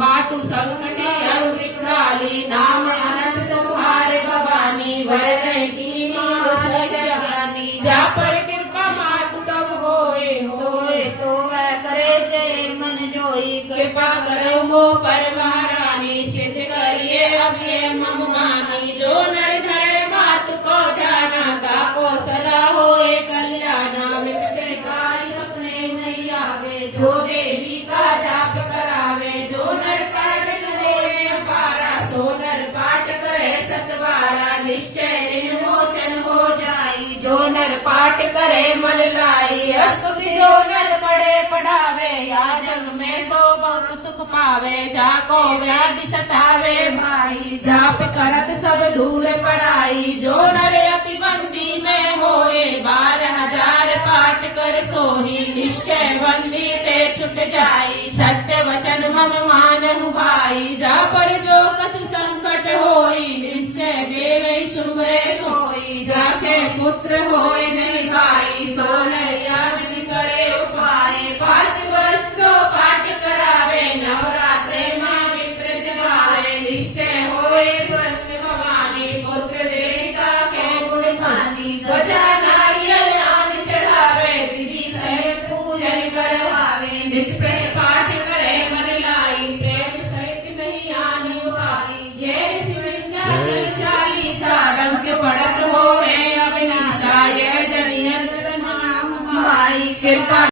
मातु संकटे अरु विकराली नाम अनंत तुम्हारे भवानी वरदय की ज्ञानी जा पर कृपा मातु तब होए तो वर करे जय मन जोई कृपा करो मो पर महारानी सिद्ध करिए अब ये मम मानी जो नर धरे मातु को जाना ताको सदा होए कल्याणा मिटते कार्य अपने नहीं आवे जो देवी का जाप करावे जो नर कारण होए अपारा सो नर पाठ करे सतबारा निश्चय ऋण मोचन हो जाई जो नर पाठ करे मल लाई अस्तुति जो नर पढ़े पढ़ावे या जग में सो बहुत सुख पावे जाको व्याधि सतावे भाई जाप करत सब दूर पराई जो नर अति बंदी में होए 12,000 पाठ कर सोही निश्चय बंदी ते छुट जाई सत्य वचन मम मानहु भाई जा पर जो कछु संकट होई निश्चय देवे सुमरे सोई जाके पुत्र होए